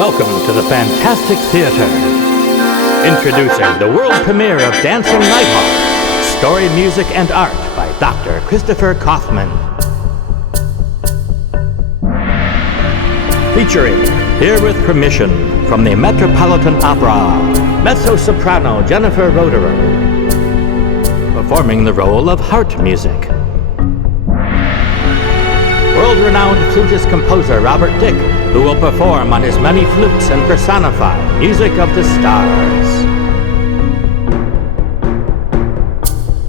Welcome to the Phantastic Theater. Introducing the world premiere of Dancing Nighthawk, story, music, and art by Doctor Christopher Kaufman. Featuring Here with Permission from the Metropolitan Opera, mezzo-soprano Jennifer Roederer, performing the role of heart music. World-renowned flutist-composer Robert Dick, who will perform on his many flutes and personify music of the stars.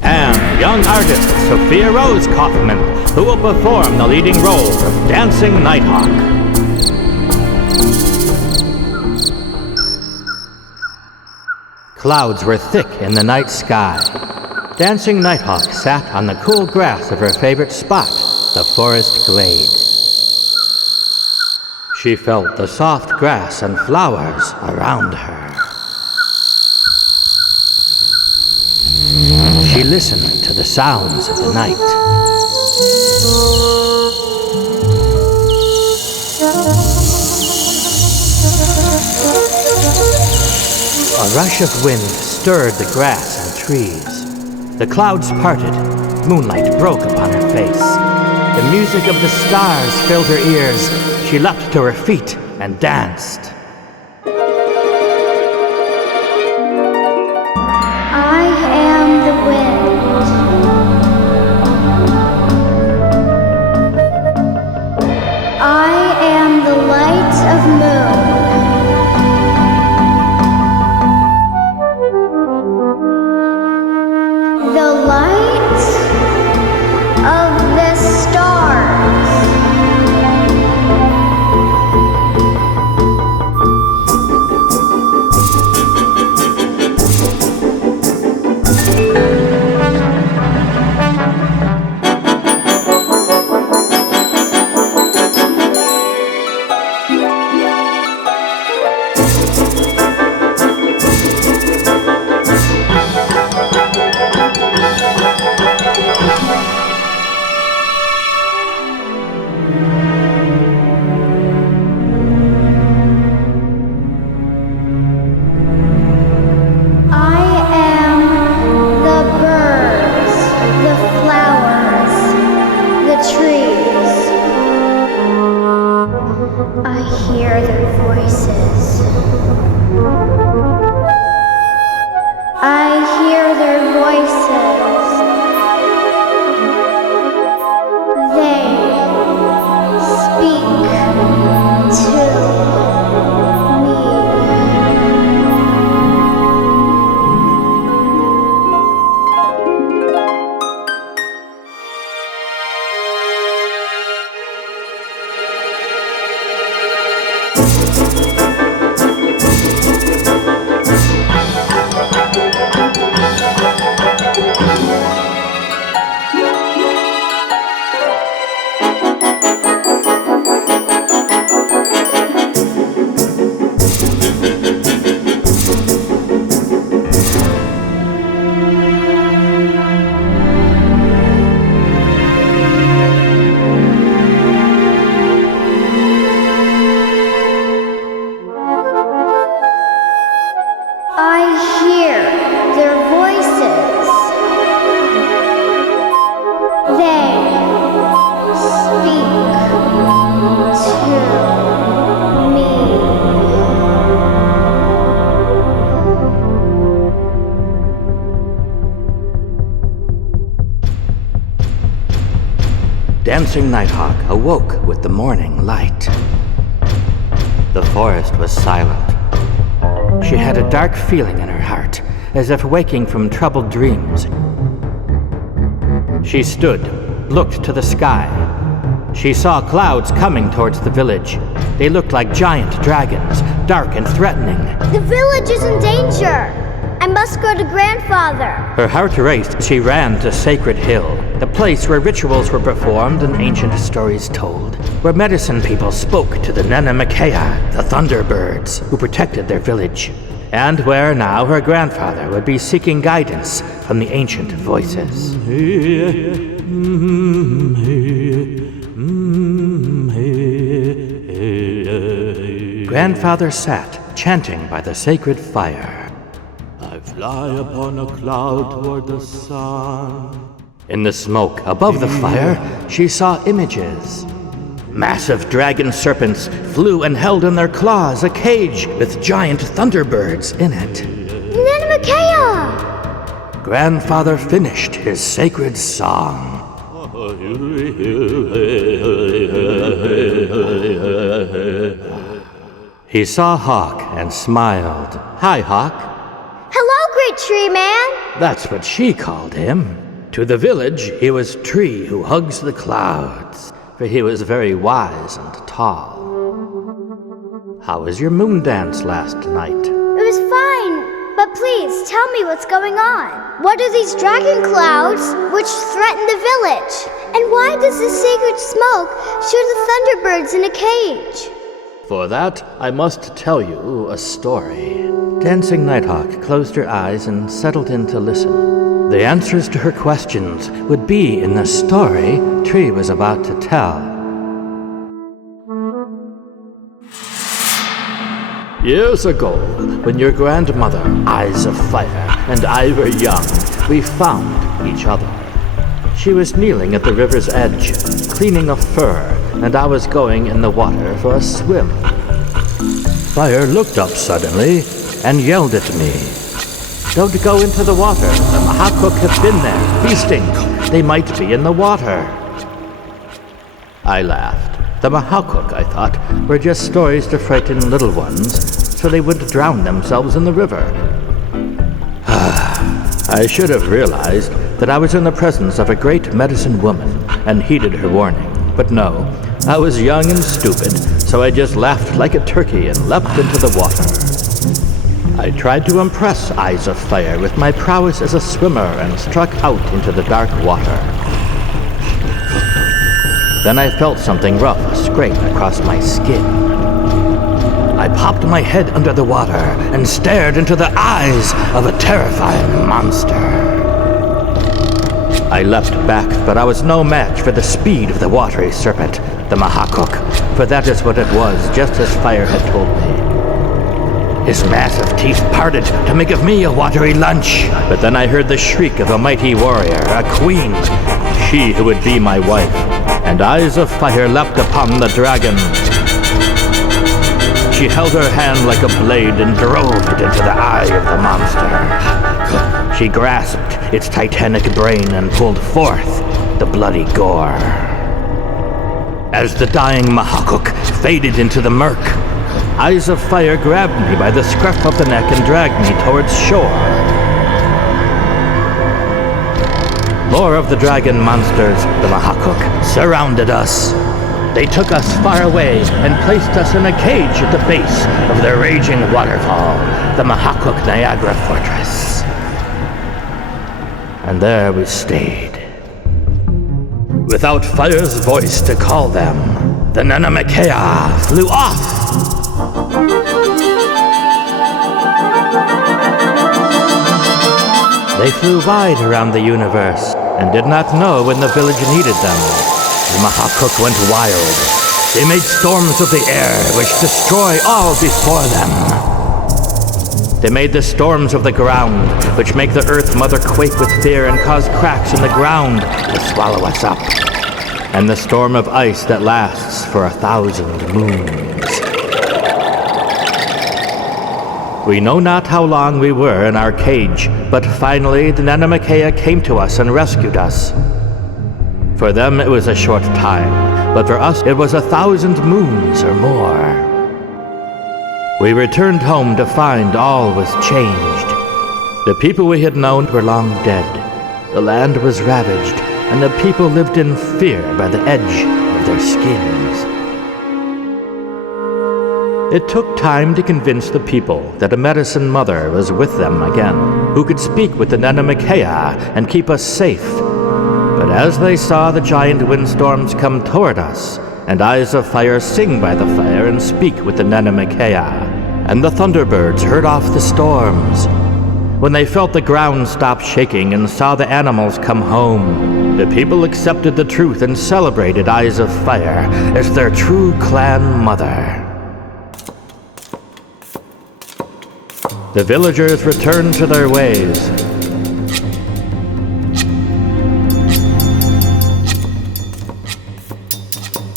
And young artist Sofia Rose Kaufman, who will perform the leading role of Dancing Nighthawk. Clouds were thick in the night sky. Dancing Nighthawk sat on the cool grass of her favorite spot, the forest glade. She felt the soft grass and flowers around her. She listened to the sounds of the night. A rush of wind stirred the grass and trees. The clouds parted. Moonlight broke upon her face. The music of the stars filled her ears. She leapt to her feet and danced. I am the wind. I am the light of moon. The light of the stars. Dancing Nighthawk awoke with the morning light. The forest was silent. She had a dark feeling in her heart, as if waking from troubled dreams. She stood, looked to the sky. She saw clouds coming towards the village. They looked like giant dragons, dark and threatening. The village is in danger! I must go to Grandfather. Her heart raced. She ran to Sacred Hill, the place where rituals were performed and ancient stories told, where medicine people spoke to the Ma'ha'kuk, the Thunderbirds, who protected their village, and where now her grandfather would be seeking guidance from the ancient voices. Grandfather sat, chanting by the sacred fire. I fly upon a cloud toward the sun. In the smoke above the fire, she saw images. Massive dragon serpents flew and held in their claws a cage with giant Thunderbirds in it. Nanamakea! Grandfather finished his sacred song. He saw Hawk and smiled. Hi, Hawk. Hello, great tree man! That's what she called him. To the village, he was Tree who hugs the clouds, for he was very wise and tall. How was your moon dance last night? It was fine, but please tell me what's going on. What are these dragon clouds which threaten the village? And why does the sacred smoke show the Thunderbirds in a cage? For that, I must tell you a story. Dancing Nighthawk closed her eyes and settled in to listen. The answers to her questions would be in the story Tree was about to tell. Years ago, when your grandmother, Eyes of Fire, and I were young, we found each other. She was kneeling at the river's edge, cleaning a fur, and I was going in the water for a swim. Fire looked up suddenly and yelled at me. Don't go into the water. The Ma'ha'kuk have been there, feasting. They might be in the water. I laughed. The Ma'ha'kuk, I thought, were just stories to frighten little ones, so they wouldn't drown themselves in the river. I should have realized that I was in the presence of a great medicine woman and heeded her warning. But no, I was young and stupid, so I just laughed like a turkey and leapt into the water. I tried to impress Eyes of Fire with my prowess as a swimmer and struck out into the dark water. Then I felt something rough scrape across my skin. I popped my head under the water and stared into the eyes of a terrifying monster. I leapt back, but I was no match for the speed of the watery serpent, the Ma'ha'kuk, for that is what it was, just as Fire had told me. His massive teeth parted to make of me a watery lunch. But then I heard the shriek of a mighty warrior, a queen, she who would be my wife, and Eyes of Fire leapt upon the dragon. She held her hand like a blade and drove it into the eye of the monster. She grasped its titanic brain and pulled forth the bloody gore. As the dying Ma'ha'kuk faded into the murk, Eyes of Fire grabbed me by the scruff of the neck and dragged me towards shore. More of the dragon monsters, the Ma'ha'kuk, surrounded us. They took us far away and placed us in a cage at the base of the raging waterfall, the Ma'ha'kuk Niagra Fortress. And there we stayed. Without Fire's voice to call them, the Nanamakea flew off. They flew wide around the universe and did not know when the village needed them. The Ma'ha'kuk went wild. They made storms of the air which destroy all before them. They made the storms of the ground which make the Earth Mother quake with fear and cause cracks in the ground to swallow us up. And the storm of ice that lasts for 1,000 moons. We know not how long we were in our cage, but finally the Nanamakea came to us and rescued us. For them it was a short time, but for us it was 1,000 moons or more. We returned home to find all was changed. The people we had known were long dead. The land was ravaged, and the people lived in fear by the edge of their skins. It took time to convince the people that a medicine mother was with them again, who could speak with the Nanamakea and keep us safe. But as they saw the giant windstorms come toward us, and Eyes of Fire sing by the fire and speak with the Nanamakea, and the Thunderbirds heard off the storms, when they felt the ground stop shaking and saw the animals come home, the people accepted the truth and celebrated Eyes of Fire as their true clan mother. The villagers returned to their ways.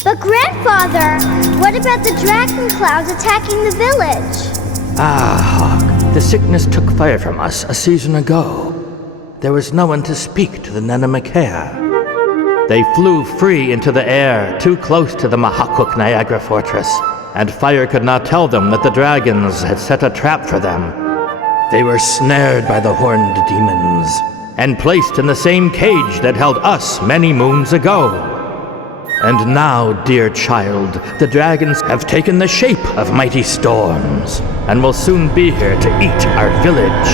But grandfather, what about the dragon clouds attacking the village? Hawk, the sickness took fire from us a season ago. There was no one to speak to the Nanamakea. They flew free into the air, too close to the Ma'ha'kuk Niagra Fortress, and fire could not tell them that the dragons had set a trap for them. They were snared by the horned demons, and placed in the same cage that held us many moons ago. And now, dear child, the dragons have taken the shape of mighty storms, and will soon be here to eat our village.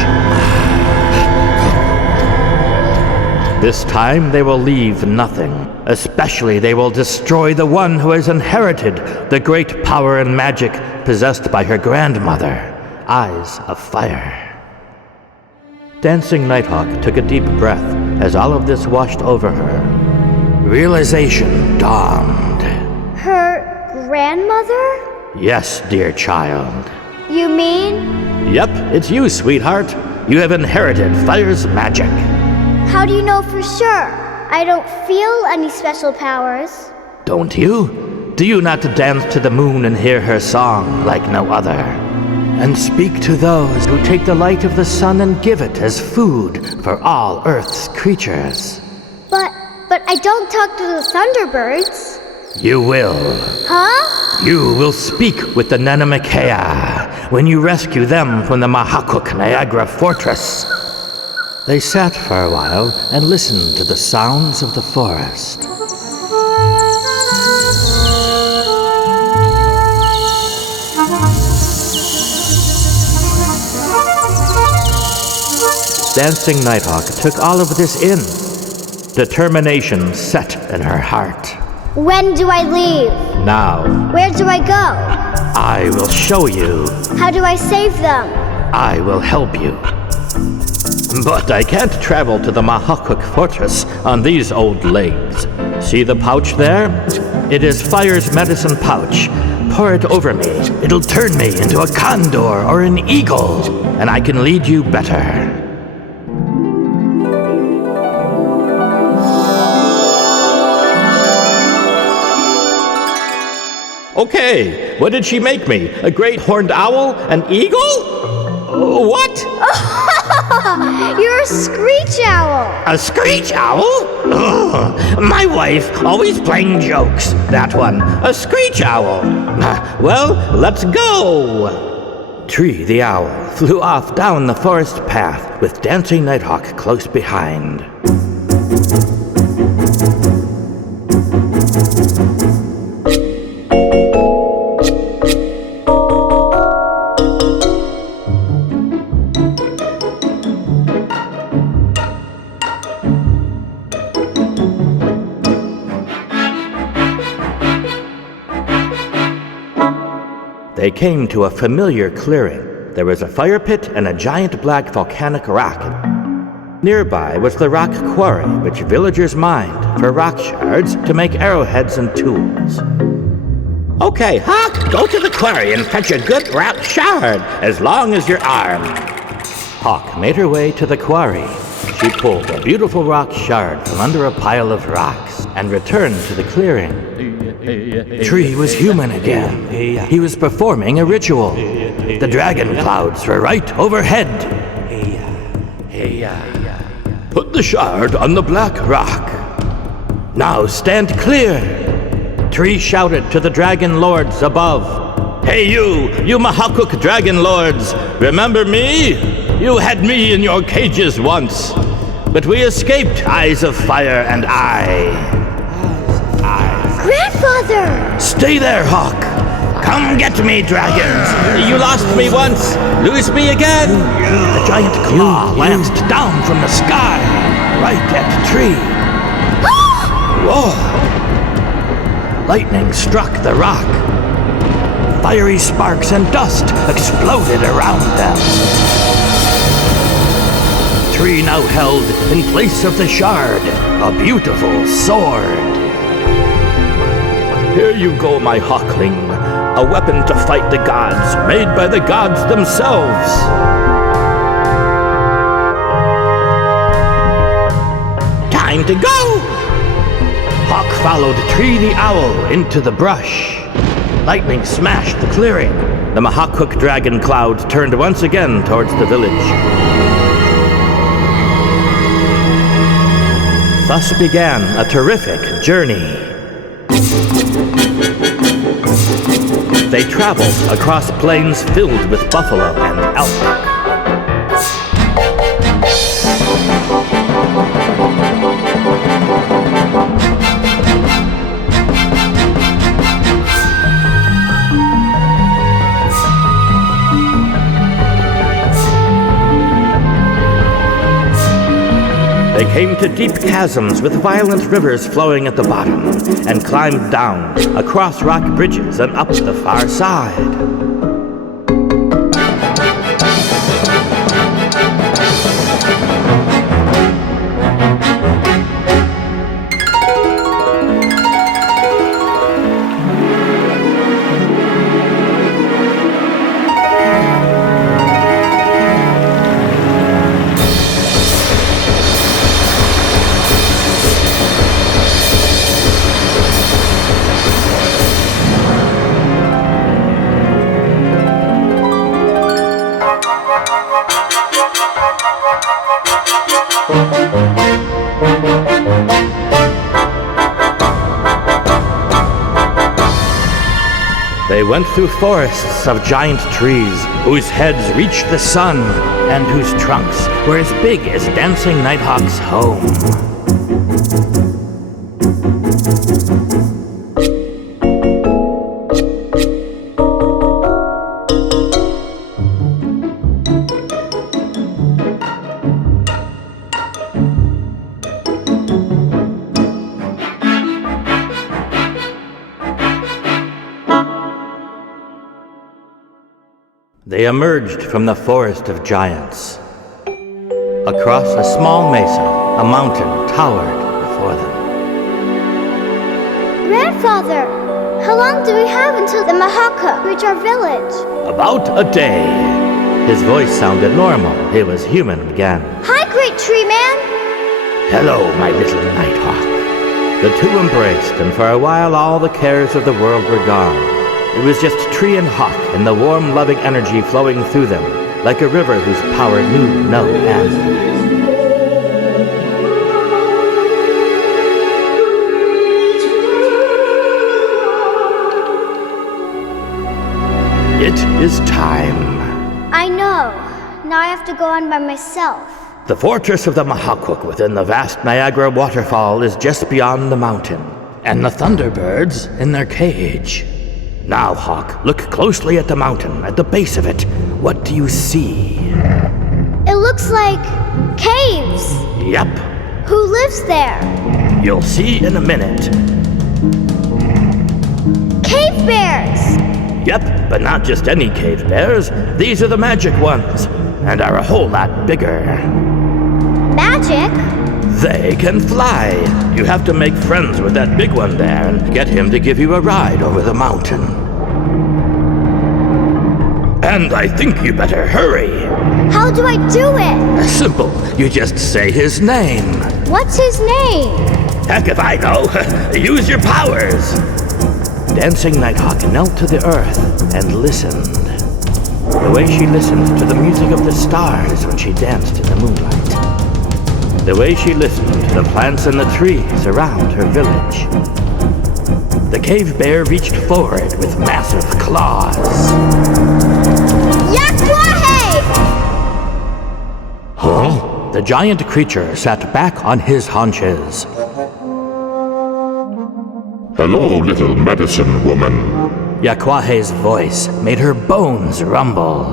This time they will leave nothing. Especially they will destroy the one who has inherited the great power and magic possessed by her grandmother, Eyes of Fire. Dancing Nighthawk took a deep breath as all of this washed over her. Realization dawned. Her grandmother? Yes, dear child. You mean? Yep, it's you, sweetheart. You have inherited Fire's magic. How do you know for sure? I don't feel any special powers. Don't you? Do you not dance to the moon and hear her song like no other? And speak to those who take the light of the sun and give it as food for all Earth's creatures. But I don't talk to the Thunderbirds. You will. Huh? You will speak with the Nanamakea when you rescue them from the Ma'ha'kuk Niagra Fortress. They sat for a while and listened to the sounds of the forest. Dancing Nighthawk took all of this in. Determination set in her heart. When do I leave? Now. Where do I go? I will show you. How do I save them? I will help you. But I can't travel to the Ma'ha'kuk Fortress on these old legs. See the pouch there? It is Fire's medicine pouch. Pour it over me. It'll turn me into a condor or an eagle, and I can lead you better. Okay, what did she make me? A great horned owl? An eagle? What? You're a screech owl. A screech owl? Ugh, my wife always playing jokes. That one, a screech owl. Well, let's go. Tree the owl flew off down the forest path with Dancing Nighthawk close behind. They came to a familiar clearing. There was a fire pit and a giant black volcanic rock. Nearby was the rock quarry, which villagers mined for rock shards to make arrowheads and tools. Okay, Hawk, go to the quarry and fetch a good rock shard, as long as your arm. Hawk made her way to the quarry. She pulled a beautiful rock shard from under a pile of rocks and returned to the clearing. Tree was human again. He was performing a ritual. The dragon clouds were right overhead. Put the shard on the black rock. Now stand clear. Tree shouted to the dragon lords above. Hey you Ma'ha'kuk dragon lords, remember me? You had me in your cages once, but we escaped Eyes of Fire and I. Grandfather! Stay there, Hawk. Come get me, dragons. You lost me once, lose me again. The giant claw lanced down from the sky, right at Tree. Whoa! Lightning struck the rock. Fiery sparks and dust exploded around them. Tree now held, in place of the shard, a beautiful sword. Here you go, my Hawkling, a weapon to fight the gods, made by the gods themselves. time to go! Hawk followed Tree the Owl into the brush. Lightning smashed the clearing. The Ma'ha'kuk dragon cloud turned once again towards the village. Thus began a terrific journey. They traveled across plains filled with buffalo and elk. They came to deep chasms with violent rivers flowing at the bottom, and climbed down, across rock bridges and up the far side. They went through forests of giant trees, whose heads reached the sun, and whose trunks were as big as Dancing Nighthawk's home. They emerged from the forest of giants. Across a small mesa, a mountain towered before them. Grandfather, how long do we have until the Ma'ha'kuk reach our village? About a day. His voice sounded normal. He was human again. Hi, Great Tree Man! Hello, my little Nighthawk. The two embraced, and for a while all the cares of the world were gone. It was just Tree and Hawk and the warm, loving energy flowing through them, like a river whose power knew no end. It is time. I know. Now I have to go on by myself. The fortress of the Ma'ha'kuk within the vast Niagara waterfall is just beyond the mountain, and the Thunderbirds in their cage. Now, Hawk, look closely at the mountain, at the base of it. What do you see? It looks like caves. Yep. Who lives there? You'll see in a minute. Cave bears! Yep, but not just any cave bears. These are the magic ones, and are a whole lot bigger. Magic? They can fly. You have to make friends with that big one there and get him to give you a ride over the mountain. And I think you better hurry. How do I do it? Simple. You just say his name. What's his name? Heck if I know. Use your powers. Dancing Nighthawk knelt to the earth and listened. The way she listened to the music of the stars when she danced in the moonlight. The way she listened to the plants and the trees around her village. The cave bear reached forward with massive claws. Yakwahe! Huh? The giant creature sat back on his haunches. Hello, little medicine woman. Yakwahe's voice made her bones rumble.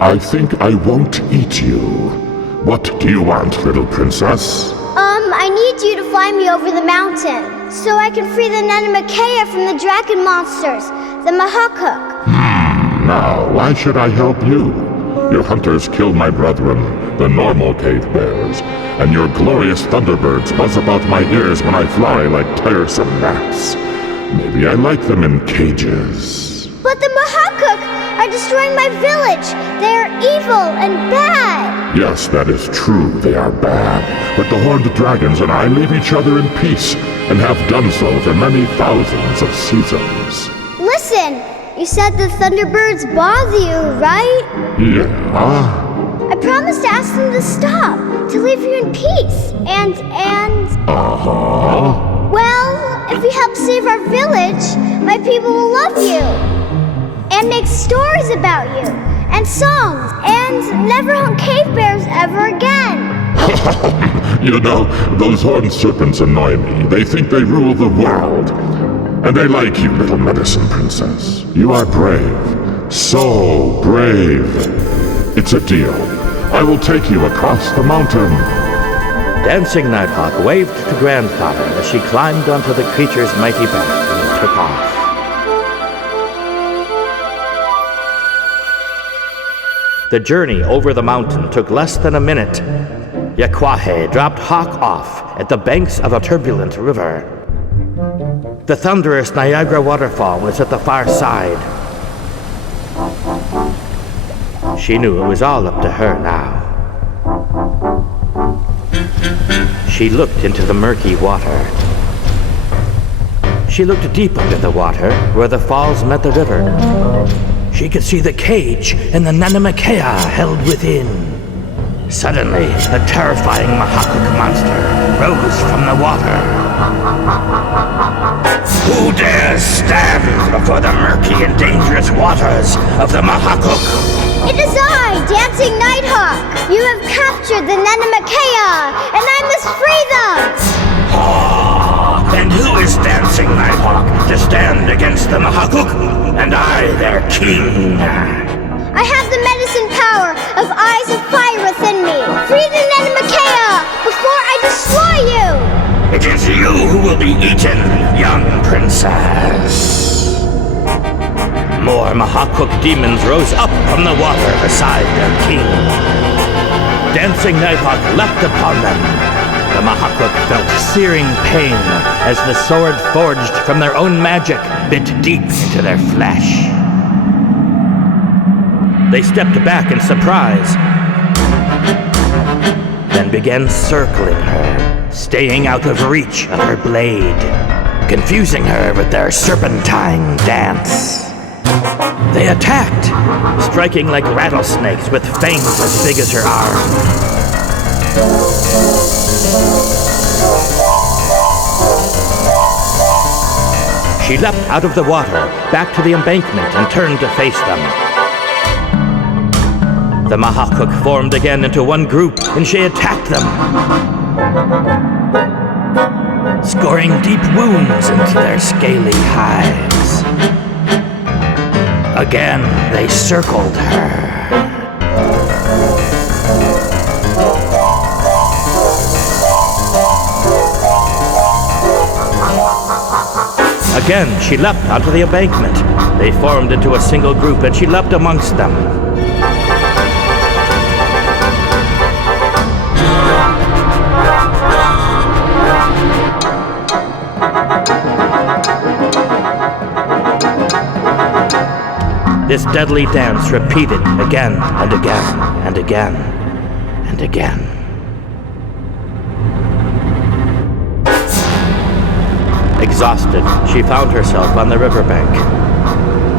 I think I won't eat you. What do you want, little princess? I need you to fly me over the mountain, so I can free the Nanamakea from the dragon monsters, the Ma'ha'kuk. Now, why should I help you? Your hunters killed my brethren, the normal cave bears, and your glorious Thunderbirds buzz about my ears when I fly like tiresome gnats. Maybe I like them in cages. But the Ma'ha'kuk are destroying my village. They are evil and bad. Yes, that is true, they are bad. But the horned dragons and I live each other in peace, and have done so for many thousands of seasons. Listen, you said the Thunderbirds bother you, right? Yeah? I promised to ask them to stop, to leave you in peace, and... Uh-huh. Well, if we help save our village, my people will love you. And make stories about you, and songs, and never hunt cave bears ever again. You know, those horned serpents annoy me. They think they rule the world. And they like you, little medicine princess. You are brave. So brave. It's a deal. I will take you across the mountain. Dancing Nighthawk waved to Grandfather as she climbed onto the creature's mighty back and took off. The journey over the mountain took less than a minute. Yakwahe dropped Hawk off at the banks of a turbulent river. The thunderous Niagara waterfall was at the far side. She knew it was all up to her now. She looked into the murky water. She looked deep under the water, where the falls met the river. She could see the cage and the Nanamakea held within. Suddenly, a terrifying Ma'ha'kuk monster rose from the water. Who dares stand before the murky and dangerous waters of the Ma'ha'kuk? It is I, Dancing Nighthawk. You have captured the Nanamakea, and I must free them. Ah, and who is Dancing Nighthawk to stand against the Ma'ha'kuk? And I, their king. I have the medicine power of eyes of fire within me. Free the Nanamakea before I destroy you. It is you who will be eaten, young princess. More Ma'ha'kuk demons rose up from the water beside their king. Dancing Nighthawk leapt upon them. The Ma'ha'kuk felt searing pain as the sword forged from their own magic bit deep into their flesh. They stepped back in surprise, then began circling her, staying out of reach of her blade, confusing her with their serpentine dance. They attacked, striking like rattlesnakes with fangs as big as her arm. She leapt out of the water, back to the embankment, and turned to face them. The Ma'ha'kuk formed again into one group, and she attacked them, scoring deep wounds into their scaly hides. Again, they circled her. Again, she leapt onto the embankment. They formed into a single group, and she leapt amongst them. This deadly dance repeated again and again and again and again. Exhausted, she found herself on the riverbank.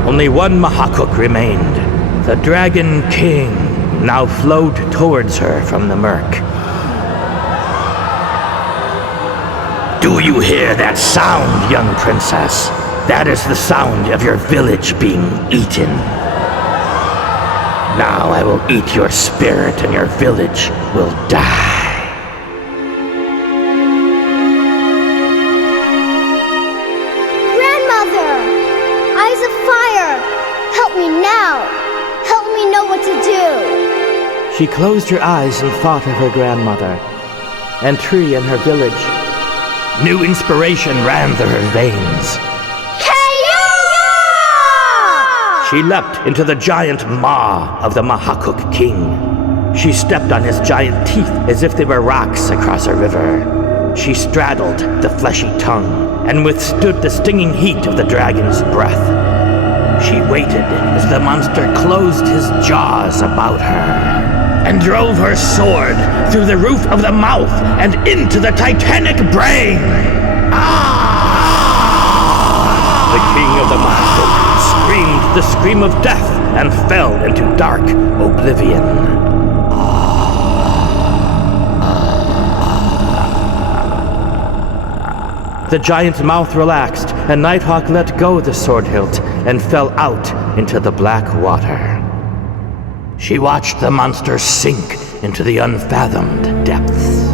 Only one Ma'ha'kuk remained. The Dragon King now flowed towards her from the murk. Do you hear that sound, young princess? That is the sound of your village being eaten. Now I will eat your spirit and your village will die. Grandmother! Eyes of fire! Help me now! Help me know what to do! She closed her eyes and thought of her grandmother and Tree and her village. New inspiration ran through her veins. She leapt into the giant maw of the Ma'ha'kuk King. She stepped on his giant teeth as if they were rocks across a river. She straddled the fleshy tongue and withstood the stinging heat of the dragon's breath. She waited as the monster closed his jaws about her and drove her sword through the roof of the mouth and into the titanic brain. The king of the Ma'ha'kuk screamed the scream of death and fell into dark oblivion. The giant's mouth relaxed, and Nighthawk let go the sword hilt and fell out into the black water. She watched the monster sink into the unfathomed depths.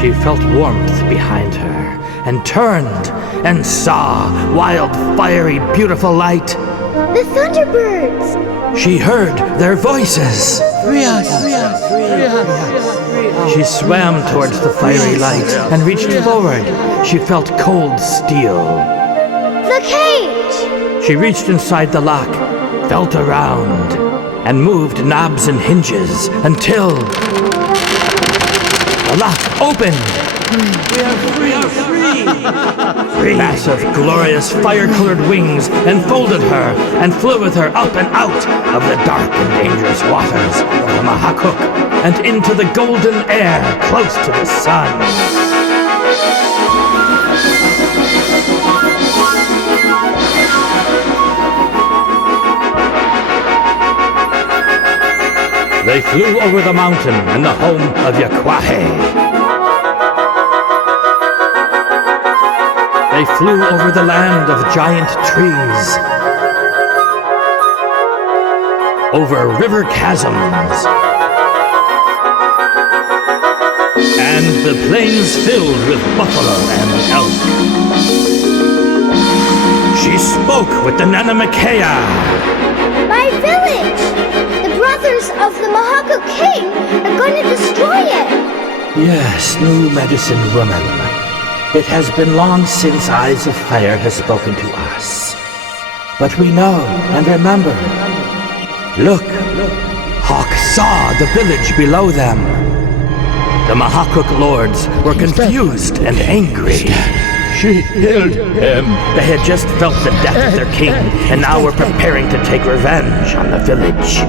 She felt warmth behind her and turned and saw wild, fiery, beautiful light. The Thunderbirds! She heard their voices. Free us! Free us! Free us! She swam towards the fiery light and reached forward. She felt cold steel. The cage! She reached inside the lock, felt around, and moved knobs and hinges until the lock opened. We are free! Massive, glorious, fire-colored wings enfolded her and flew with her up and out of the dark and dangerous waters of the Ma'ha'kuk and into the golden air close to the sun. They flew over the mountain and the home of Yakwahe. They flew over the land of giant trees, over river chasms, and the plains filled with buffalo and elk. She spoke with the Nanamakea. My village! The brothers of the Ma'ha'kuk King are going to destroy it! Yes, new medicine woman. It has been long since Eyes of Fire has spoken to us. But we know and remember. Look, Hawk saw the village below them. The Ma'ha'kuk lords were confused and angry. She killed him. They had just felt the death of their king, and now were preparing to take revenge on the village.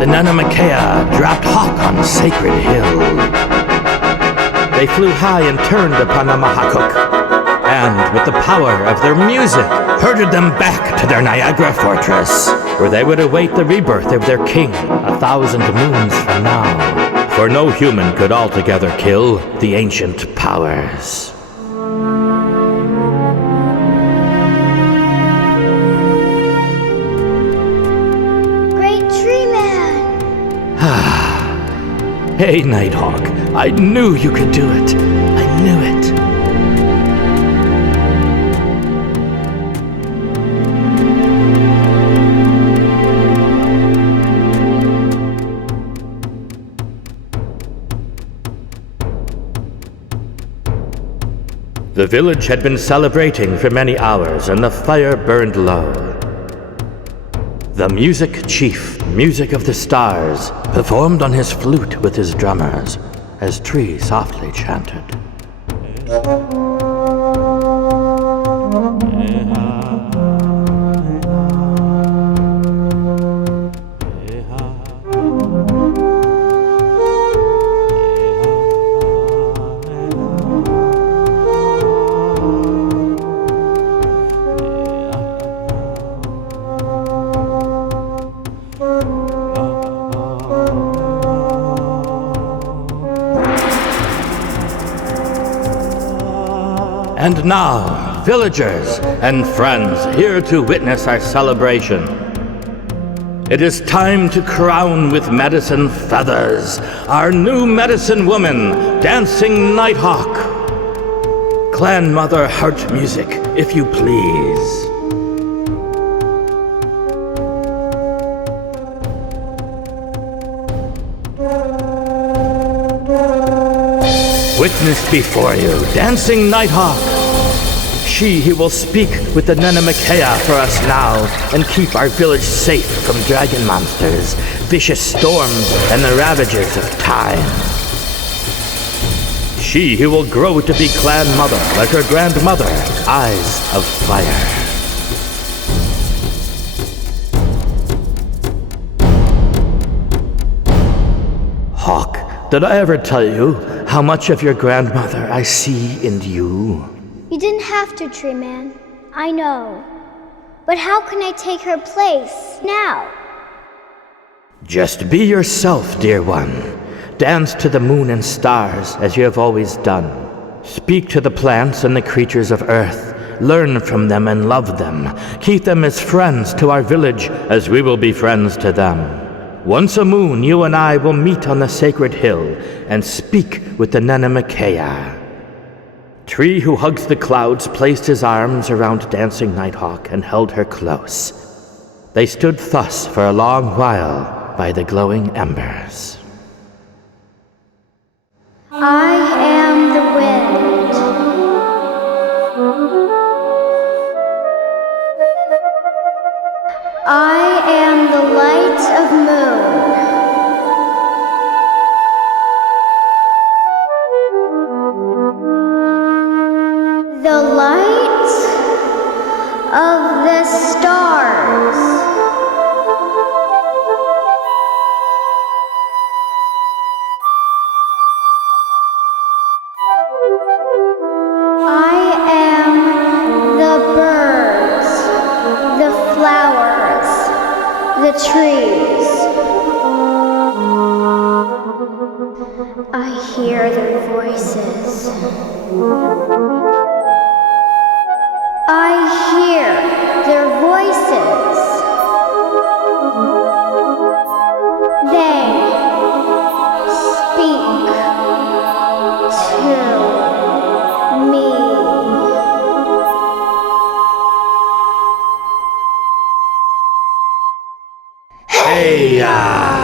The Nanamakea dropped Hawk on Sacred Hill. They flew high and turned upon the Ma'ha'kuk, and with the power of their music, herded them back to their Niagara Fortress, where they would await the rebirth of their king 1,000 moons from now. For no human could altogether kill the ancient powers. Great Tree Man! Hey, Nighthawk, I knew you could do it. I knew it. The village had been celebrating for many hours, and the fire burned low. The music chief, Music of the Stars, performed on his flute with his drummers as Tree softly chanted. And now, villagers and friends here to witness our celebration. It is time to crown with medicine feathers our new medicine woman, Dancing Nighthawk. Clan Mother Heart music, if you please. Witness before you, Dancing Nighthawk. She who will speak with the Nanamakea for us now and keep our village safe from dragon monsters, vicious storms, and the ravages of time. She who will grow to be clan mother like her grandmother, Eyes of Fire. Did I ever tell you how much of your grandmother I see in you? You didn't have to, Tree Man. I know. But how can I take her place now? Just be yourself, dear one. Dance to the moon and stars as you have always done. Speak to the plants and the creatures of earth. Learn from them and love them. Keep them as friends to our village as we will be friends to them. Once a moon, you and I will meet on the sacred hill and speak with the Nanamakea. Tree who hugs the clouds placed his arms around Dancing Nighthawk and held her close. They stood thus for a long while by the glowing embers. I am the wind. I am the light of moon. The light of the stars. I am the birds, the flowers, the trees. I hear their voices. I hear their voices. They speak to me. Hey-ya!